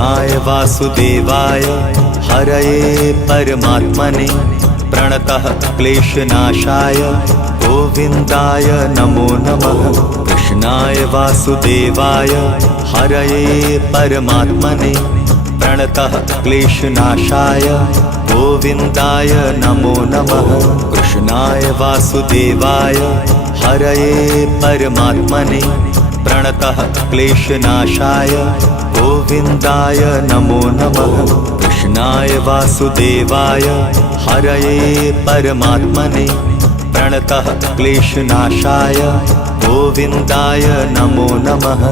कृष्णाय वासुदेवाय हरये परमात्मने प्रणतः क्लेशनाशाय गोविन्दाय नमो नमः। कृष्णाय वासुदेवाय हरये परमात्मने प्रणतः क्लेशनाशाय गोविन्दाय नमो नमः। कृष्णाय वासुदेवाय हरये परमात्मने प्रणतः क्लेशनाशाय गोविन्दाय नमो नमः। कृष्णाय वासुदेवाय हरये परमात्मने प्रणतः क्लेशनाशाय गोविन्दाय नमो नमः।